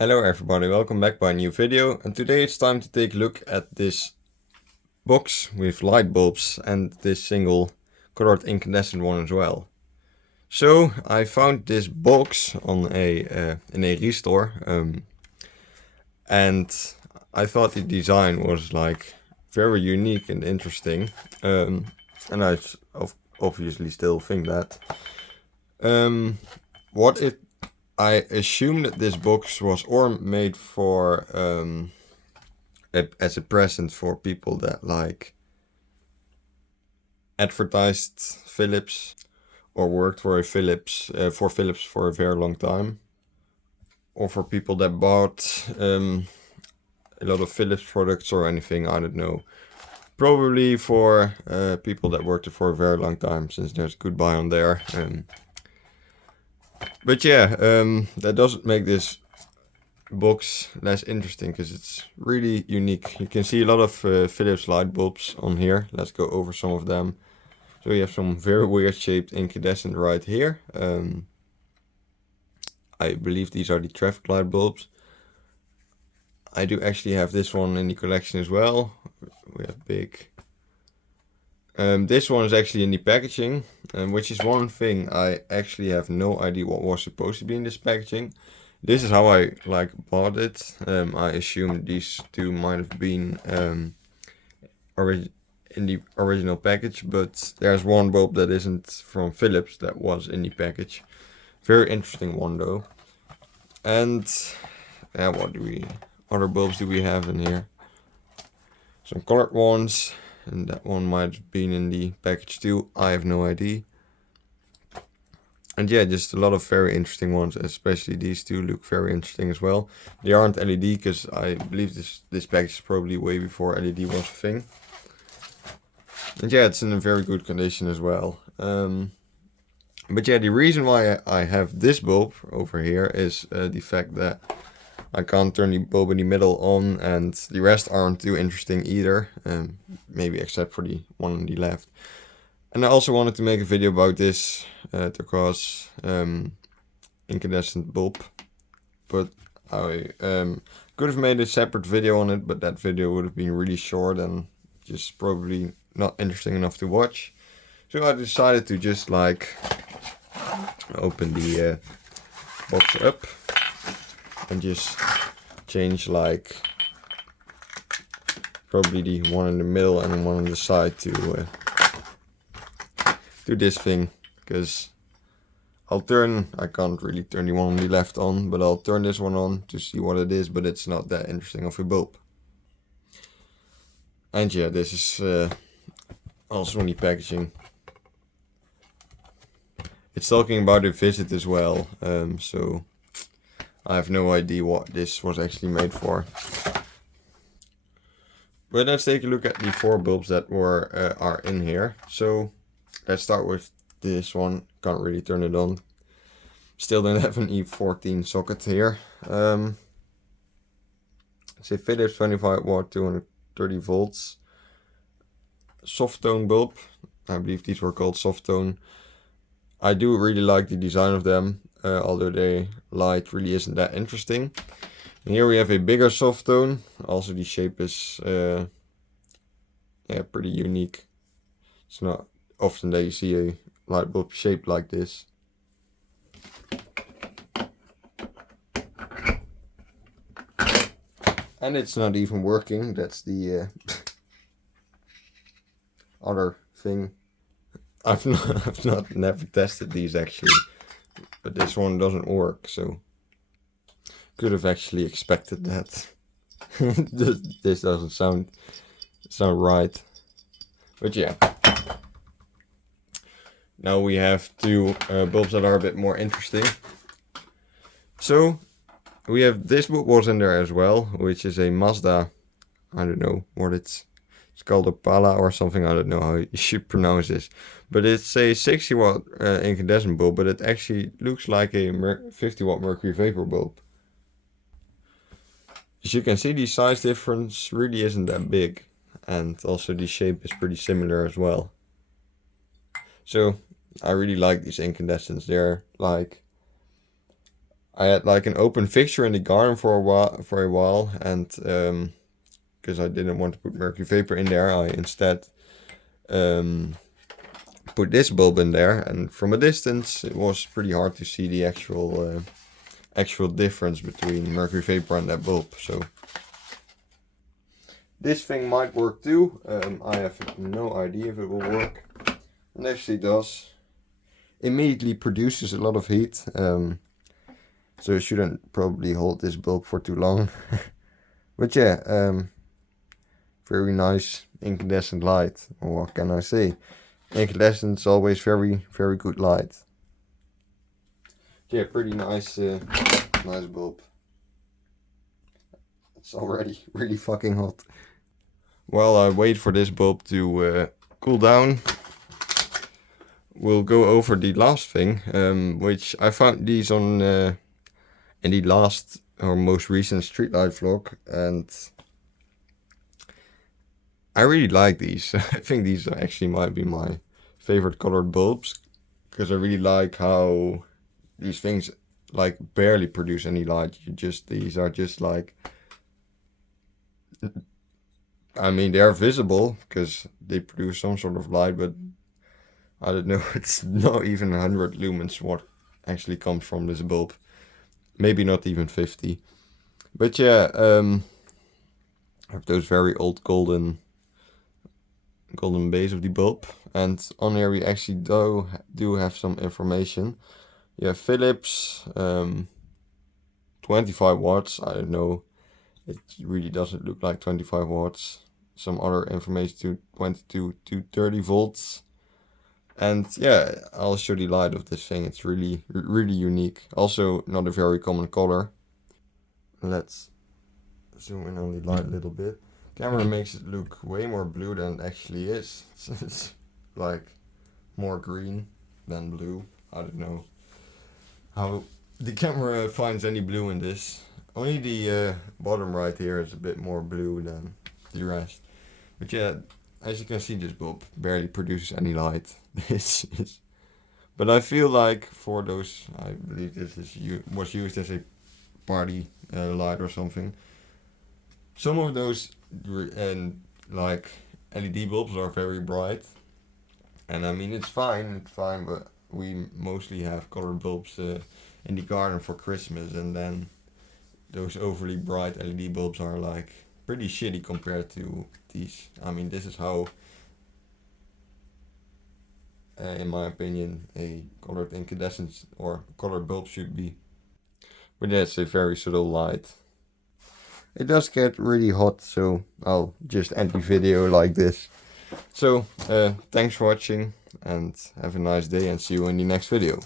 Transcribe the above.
Hello everybody, welcome back by a new video, and today it's time to take a look at this box with light bulbs and this single colored incandescent one as well. So I found this box on in a restore, and I thought the design was like very unique and interesting, and I obviously still think that. What if I assume that this box was made for as a present for people that like advertised Philips or worked for Philips for a very long time, or for people that bought a lot of Philips products or anything. I don't know. Probably for people that worked there for a very long time, since there's goodbye on there. But yeah, that doesn't make this box less interesting because it's really unique. You can see a lot of Philips light bulbs on here. Let's go over some of them. So you have some very weird shaped incandescent right here. I believe these are the traffic light bulbs. I do actually have this one in the collection as well. We have big. This one is actually in the packaging, which is one thing I actually have no idea what was supposed to be in this packaging. This is how I bought it. I assume these two might have been in the original package, but there's one bulb that isn't from Philips that was in the package. Very interesting one though. And yeah, other bulbs do we have in here? Some colored ones. And that one might have been in the package too. I have no idea. And yeah, just a lot of very interesting ones. Especially these two look very interesting as well. They aren't LED because I believe this package is probably way before LED was a thing. And yeah, it's in a very good condition as well. But yeah, the reason why I have this bulb over here is the fact that I can't turn the bulb in the middle on, and the rest aren't too interesting either, maybe except for the one on the left. And I also wanted to make a video about this turquoise incandescent bulb, but I could have made a separate video on it, but that video would have been really short and just probably not interesting enough to watch. So I decided to just like open the box up and just change like probably the one in the middle and one on the side to this thing, because I can't really turn the one on the left on, but I'll turn this one on to see what it is, but it's not that interesting of a bulb. And yeah, this is also in the packaging. It's talking about a visit as well, so I have no idea what this was actually made for. But let's take a look at the four bulbs that are in here. So let's start with this one. Can't really turn it on. Still don't have an E14 socket here. It's a Philips 25 watt 230 volts soft tone bulb. I believe these were called soft tone. I do really like the design of them, although the light really isn't that interesting. And here we have a bigger soft tone. Also the shape is pretty unique. It's not often that you see a light bulb shaped like this. And it's not even working. That's the other thing. I've never tested these actually, but this one doesn't work, so could have actually expected that. This doesn't sound right, but yeah. Now we have two bulbs that are a bit more interesting. So we have this bulb was in there as well, which is a Mazda. I don't know what it's called, a Pala or something. I don't know how you should pronounce this, but it's a 60 watt incandescent bulb, but it actually looks like a 50 watt mercury vapor bulb. As you can see, the size difference really isn't that big, and also the shape is pretty similar as well. So I really like these incandescents. They're like I had like an open fixture in the garden for a while, and because I didn't want to put mercury vapor in there, I instead put this bulb in there, and from a distance it was pretty hard to see the actual difference between mercury vapor and that bulb. So this thing might work too. I have no idea if it will work. It actually does. Immediately produces a lot of heat, so it shouldn't probably hold this bulb for too long. But yeah, very nice incandescent light. What can I say? Incandescent is always very, very good light. Yeah, pretty nice, nice bulb. It's already really fucking hot. While I wait for this bulb to cool down, we'll go over the last thing, which I found these on in the last or most recent streetlight vlog, and I really like these. I think these actually might be my favorite colored bulbs, because I really like how these things like barely produce any light. These are just like, I mean, they are visible because they produce some sort of light, but I don't know, it's not even 100 lumens what actually comes from this bulb. Maybe not even 50. But yeah, I have those very old golden base of the bulb, and on here we actually do have some information. Yeah, Philips, 25 watts. I don't know, it really doesn't look like 25 watts. Some other information to 22 to 30 volts. And yeah, I'll show the light of this thing. It's really unique. Also not a very common color. Let's zoom in on the light a little bit. Camera makes it look way more blue than it actually is. It's like more green than blue. I don't know how the camera finds any blue in this. Only the bottom right here is a bit more blue than the rest. But yeah, as you can see, this bulb barely produces any light. This is, but I feel like for those, I believe this was used as a party light or something. Some of those and like LED bulbs are very bright, and I mean it's fine, but we mostly have colored bulbs in the garden for Christmas, and then those overly bright LED bulbs are like pretty shitty compared to these. I mean, this is how, in my opinion, a colored incandescent or colored bulb should be. But that's a very subtle light. It does get really hot, so I'll just end the video like this. So, thanks for watching, and have a nice day, and see you in the next video.